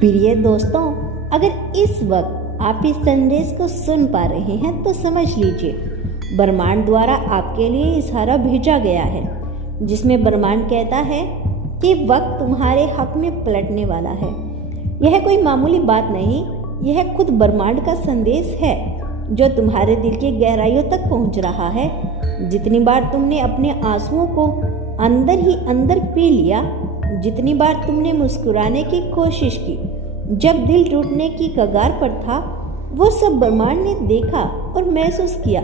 प्रिय दोस्तों, अगर इस वक्त आप इस संदेश को सुन पा रहे हैं तो समझ लीजिए ब्रह्मांड द्वारा आपके लिए इशारा भेजा गया है, जिसमें ब्रह्मांड कहता है कि वक्त तुम्हारे हक में पलटने वाला है। यह कोई मामूली बात नहीं, यह खुद ब्रह्मांड का संदेश है जो तुम्हारे दिल की गहराइयों तक पहुंच रहा है। जितनी बार तुमने अपने आंसुओं को अंदर ही अंदर पी लिया, जितनी बार तुमने मुस्कुराने की कोशिश की जब दिल टूटने की कगार पर था, वो सब ब्रह्मांड ने देखा और महसूस किया।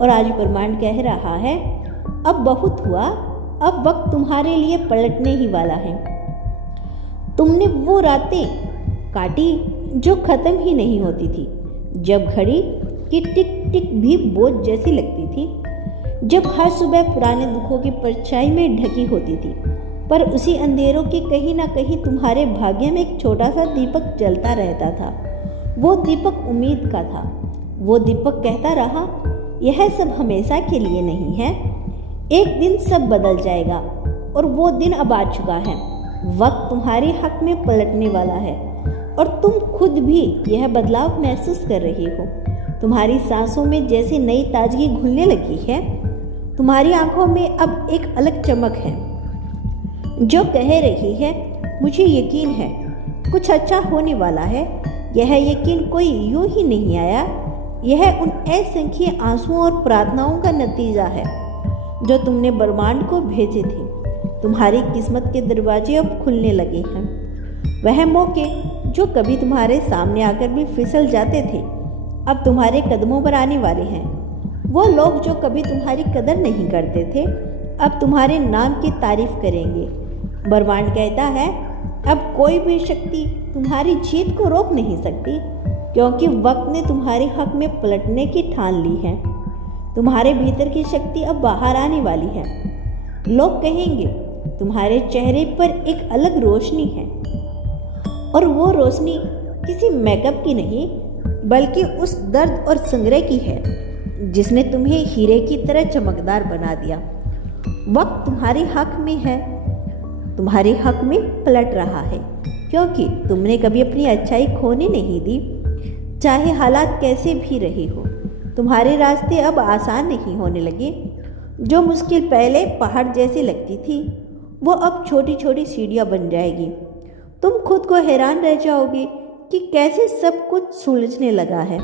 और आज ब्रह्मांड कह रहा है, अब बहुत हुआ, अब वक्त तुम्हारे लिए पलटने ही वाला है। तुमने वो रातें काटी जो खत्म ही नहीं होती थी, जब घड़ी की टिक टिक भी बोझ जैसी लगती थी, जब हर सुबह पुराने दुखों की परछाई में ढकी होती थी, पर उसी अंधेरों के कहीं ना कहीं तुम्हारे भाग्य में एक छोटा सा दीपक जलता रहता था। वो दीपक उम्मीद का था। वो दीपक कहता रहा, यह सब हमेशा के लिए नहीं है, एक दिन सब बदल जाएगा। और वो दिन अब आ चुका है। वक्त तुम्हारे हक में पलटने वाला है और तुम खुद भी यह बदलाव महसूस कर रहे हो। तुम्हारी सांसों में जैसे नई ताजगी घुलने लगी है। तुम्हारी आंखों में अब एक अलग चमक है जो कह रही है, मुझे यकीन है कुछ अच्छा होने वाला है। यह यकीन कोई यूं ही नहीं आया, यह उन असंख्य आंसुओं और प्रार्थनाओं का नतीजा है जो तुमने ब्रह्मांड को भेजे थे। तुम्हारी किस्मत के दरवाजे अब खुलने लगे हैं। वह मौके जो कभी तुम्हारे सामने आकर भी फिसल जाते थे, अब तुम्हारे कदमों पर आने वाले हैं। वो लोग जो कभी तुम्हारी कदर नहीं करते थे, अब तुम्हारे नाम की तारीफ करेंगे। ब्रह्मांड कहता है, अब कोई भी शक्ति तुम्हारी जीत को रोक नहीं सकती, क्योंकि वक्त ने तुम्हारे हक में पलटने की ठान ली है। तुम्हारे भीतर की शक्ति अब बाहर आने वाली है। लोग कहेंगे, तुम्हारे चेहरे पर एक अलग रोशनी है, और वो रोशनी किसी मेकअप की नहीं, बल्कि उस दर्द और संग्रह की है जिसने तुम्हें हीरे की तरह चमकदार बना दिया। वक्त तुम्हारे हक में है, तुम्हारे हक में पलट रहा है, क्योंकि तुमने कभी अपनी अच्छाई खोने नहीं दी। चाहे हालात कैसे भी रहे हो, तुम्हारे रास्ते अब आसान नहीं होने लगे। जो मुश्किल पहले पहाड़ जैसी लगती थी, वो अब छोटी छोटी सीढ़ियाँ बन जाएगी। तुम खुद को हैरान रह जाओगे कि कैसे सब कुछ सुलझने लगा है।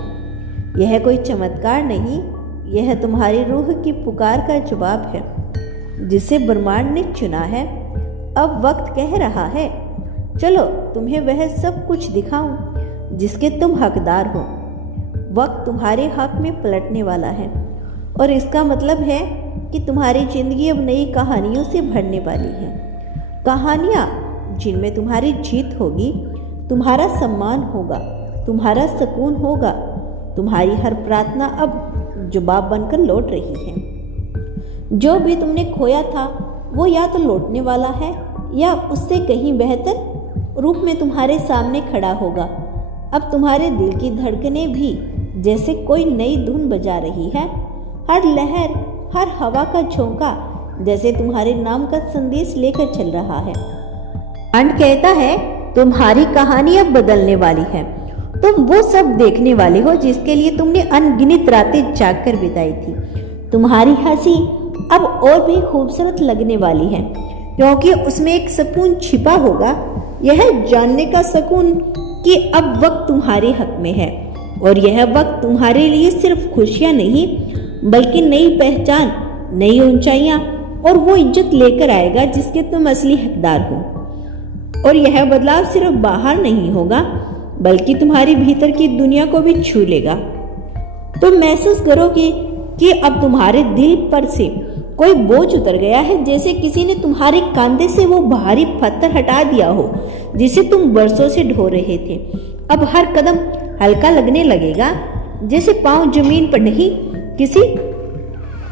यह कोई चमत्कार नहीं, यह तुम्हारी रूह की पुकार का जवाब है, जिसे ब्रह्मांड ने चुना है। अब वक्त कह रहा है, चलो तुम्हें वह सब कुछ दिखाऊं जिसके तुम हकदार हो। वक्त तुम्हारे हक में पलटने वाला है, और इसका मतलब है कि तुम्हारी जिंदगी अब नई कहानियों से भरने वाली है। कहानियाँ जिनमें तुम्हारी जीत होगी, तुम्हारा सम्मान होगा, तुम्हारा सुकून होगा। तुम्हारी हर प्रार्थना अब जवाब बनकर लौट रही है। जो भी तुमने खोया था वो या तो लौटने वाला है, या उससे कहीं बेहतर रूप में तुम्हारे सामने खड़ा होगा। अब तुम्हारे दिल की धड़कनें भी जैसे कोई नई धुन बजा रही है। हर लहर, हर हवा का झोंका जैसे तुम्हारे नाम का संदेश लेकर चल रहा है। ब्रह्मांड कहता है, तुम्हारी कहानी अब बदलने वाली है। तुम वो सब देखने वाले हो जिसके लिए तुमने अनगिनत रातें जागकर बिताई थी। तुम्हारी हंसी अब और भी खूबसूरत लगने वाली है, क्योंकि उसमें एक सुकून छिपा होगा। यह जानने का सुकून कि अब वक्त तुम्हारे हक में है, और यह वक्त तुम्हारे लिए सिर्फ खुशियां नहीं, बल्कि नई पहचान, नई ऊंचाइयां और वो इज्जत लेकर आएगा जिसके तुम असली हकदार हो। और यह बदलाव सिर्फ बाहर नहीं होगा, बल्कि तुम्हारी भीतर की दुनिया को भी छू लेगा। तुम महसूस करोगे कि अब तुम्हारे दिल पर से कोई बोझ उतर गया है, जैसे किसी ने तुम्हारे कंधे से वो भारी पत्थर हटा दिया हो जिसे तुम बरसों से ढो रहे थे। अब हर कदम हल्का लगने लगेगा, जैसे पांव जमीन पर नहीं, किसी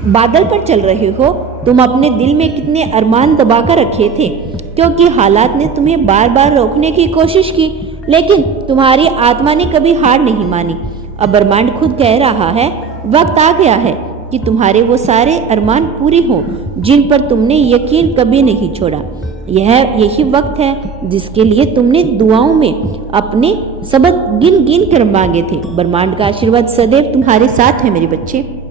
बादल पर चल रहे हो। तुम अपने दिल में कितने अरमान दबाकर रखे थे, क्योंकि हालात ने तुम्हें बार बार रोकने की कोशिश की, लेकिन तुम्हारी आत्मा ने कभी हार नहीं मानी। अब ब्रह्मांड खुद कह रहा है, वक्त आ गया है कि तुम्हारे वो सारे अरमान पूरे हों जिन पर तुमने यकीन कभी नहीं छोड़ा। यही वक्त है जिसके लिए तुमने दुआओं में अपने सबक गिन गिन कर मांगे थे। ब्रह्मांड का आशीर्वाद सदैव तुम्हारे साथ है मेरे बच्चे।